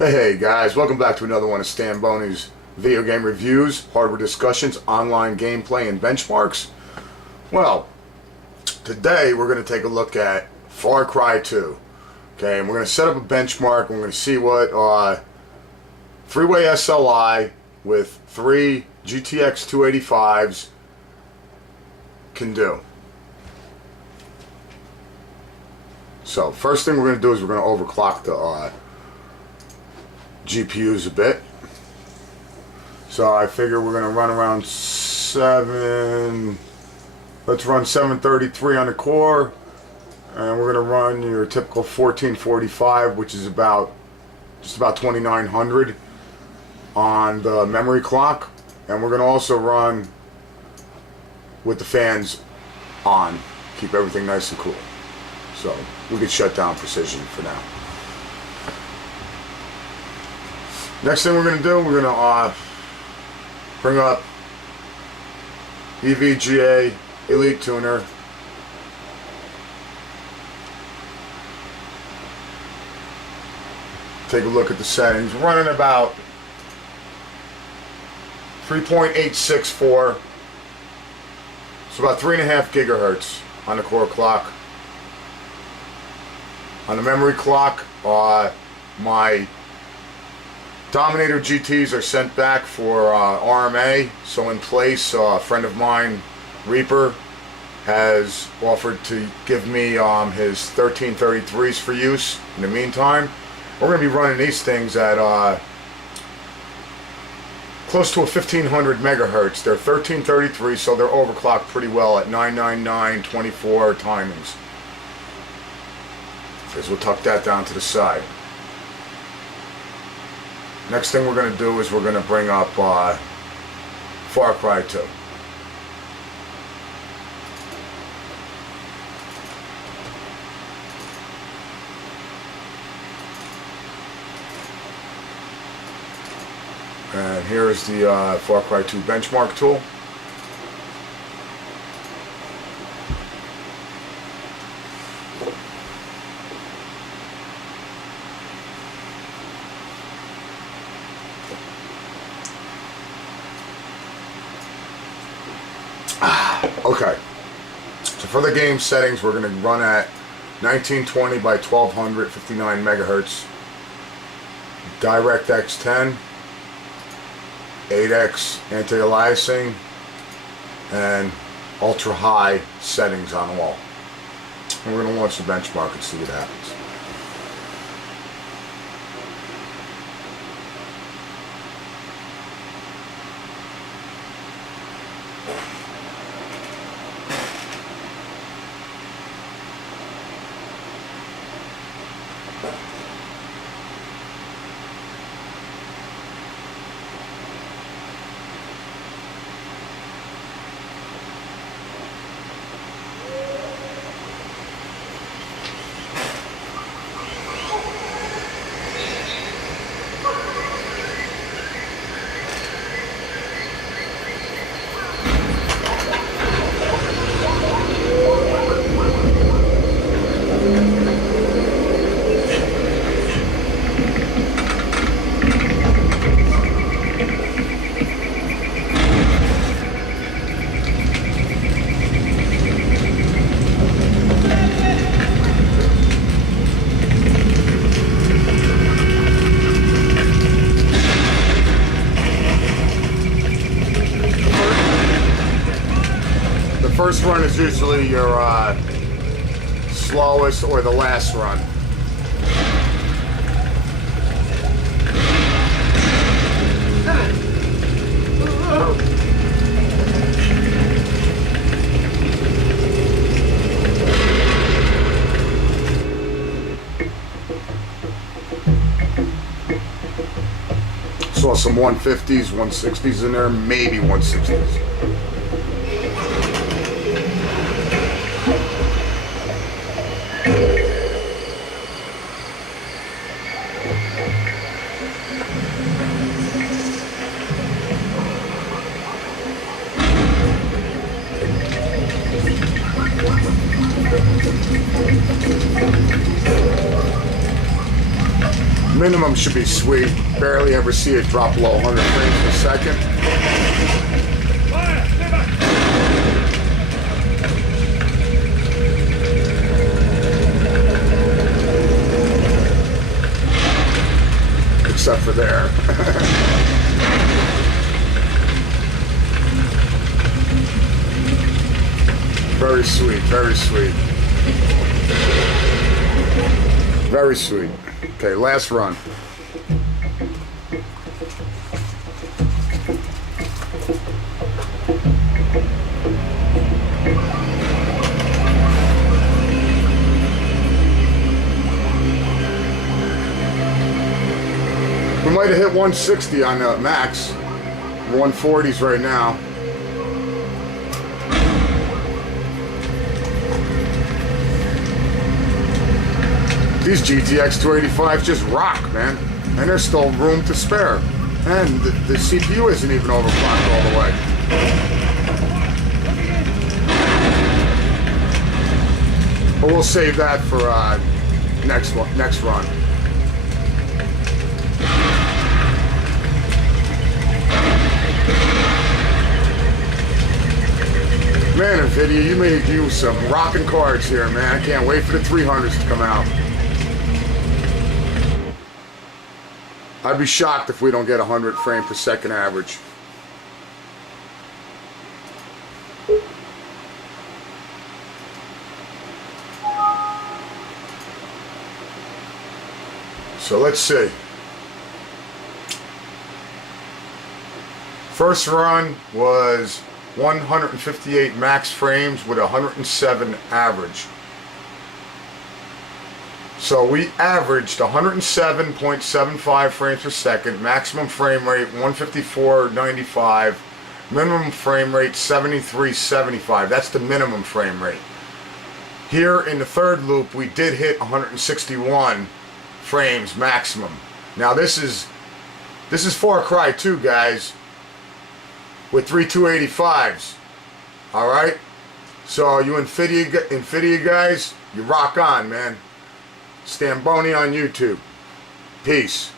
Hey guys, welcome back to another one of Stanbony's video game reviews, hardware discussions, online gameplay, and benchmarks. Well, today we're going to take a look at Far Cry 2. Okay, and we're going to set up a benchmark, and we're going to see what freeway SLI with 3 GTX285s can do. So, first thing we're going to do is we're going to overclock the GPUs a bit. So I figure we're going to run around 7, let's run 733 on the core, and we're going to run your typical 1445, which is just about 2900 on the memory clock, and we're going to also run with the fans on, keep everything nice and cool. So we can shut down precision for now. Next thing we're going to do, we're going to bring up EVGA Elite Tuner. Take a look at the settings. We're running about 3.864, so about 3.5 gigahertz on the core clock. On the memory clock, my Dominator GTs are sent back for RMA, so in place, a friend of mine, Reaper, has offered to give me his 1333s for use in the meantime. We're going to be running these things at close to a 1500 megahertz. They're 1333, so they're overclocked pretty well at 999, 24 timings. So we'll tuck that down to the side. Next thing we're going to do is we're going to bring up Far Cry 2. And here's the Far Cry 2 benchmark tool. Okay, so for the game settings, we're going to run at 1920 by 1200, 59 megahertz, DirectX 10, 8x anti-aliasing, and ultra high settings on all. And we're going to launch the benchmark and see what happens. First run is usually your slowest or the last run. Saw some 150s, 160s in there, maybe 160s. Minimum should be sweet. Barely ever see it drop below 100 frames per second. Except for there. Very sweet, very sweet. Very sweet. Okay, last run. We might have hit 160 on the max. 140s right now. These GTX285s just rock, man. And there's still room to spare. And the CPU isn't even overclocked all the way. But we'll save that for next run. Man, NVIDIA, you made you some rocking cards here, man. I can't wait for the 300s to come out. I'd be shocked if we don't get 100 frame per second average. So let's see. First run was 158 max frames with 107 average. So we averaged 107.75 frames per second, maximum frame rate 154.95, minimum frame rate 73.75. That's the minimum frame rate. Here in the third loop we did hit 161 frames maximum. Now this is Farcry 2, guys, with 3285s. Alright? So you NVIDIA guys, you rock on, man. Stanbony on YouTube. Peace.